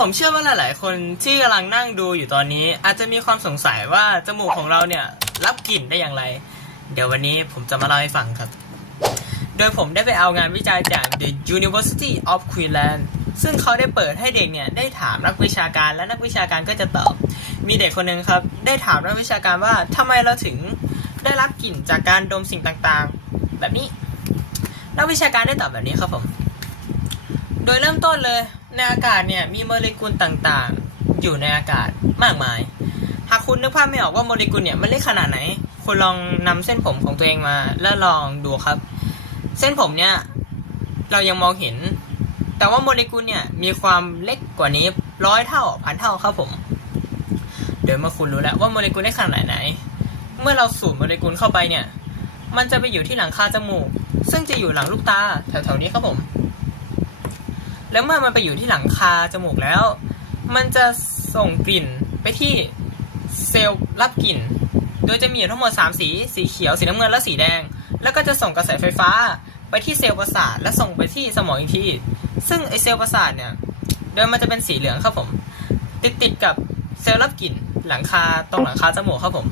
ผมเชื่อว่าหลาย ๆ คนที่กำลังนั่งดูอยู่ตอนนี้ อาจจะมีความสงสัยว่าจมูกของเราเนี่ยรับกลิ่นได้อย่างไร เดี๋ยววันนี้ผมจะมาเล่าให้ฟังครับ โดยผมได้ไปเอางานวิจัยจาก The University of Queensland ซึ่งเขาได้เปิดให้เด็กเนี่ยได้ถามนักวิชาการและนักวิชาการก็จะตอบ มีเด็กคนหนึ่งครับ ได้ถามนักวิชาการว่าทำไมเราถึงได้รับกลิ่นจากการดมสิ่งต่างๆ แบบนี้ นักวิชาการได้ตอบแบบนี้ครับผม โดยเริ่มต้นเลย ในอากาศเนี่ยมีโมเลกุลต่างๆ อยู่ในอากาศมากมาย หากคุณนึกภาพไม่ออกว่าโมเลกุลเนี่ยมันเล็กขนาดไหน คุณลองนำเส้นผมของตัวเองมา แล้วลองดูครับ เส้นผมเนี่ยเรายังมองเห็น แต่ว่าโมเลกุลเนี่ยมีความเล็กกว่านี้ร้อยเท่าพันเท่าครับผม เดี๋ยวเมื่อคุณรู้แล้วว่าโมเลกุลเล็กขนาดไหน เมื่อเราสูดโมเลกุลเข้าไปเนี่ย มันจะไปอยู่ที่หลังคาจมูก ซึ่งจะอยู่หลังลูกตาแถวๆนี้ครับผม แล้วเมื่อมันไปอยู่ที่หลังคาจมูกแล้ว มันจะส่งกลิ่นไปที่เซลล์รับกลิ่น โดยจะมีอยู่ทั้งหมด 3 สี สีเขียว สีน้ำเงิน และสีแดง แล้วก็จะส่งกระแสไฟฟ้าไปที่เซลล์ประสาท และส่งไปที่สมองอีกที ซึ่งไอเซลล์ประสาทเนี่ย โดยมันจะเป็นสีเหลืองครับผม ติดติดๆกับเซลล์รับกลิ่นหลังคาตรงหลังคาจมูกครับผม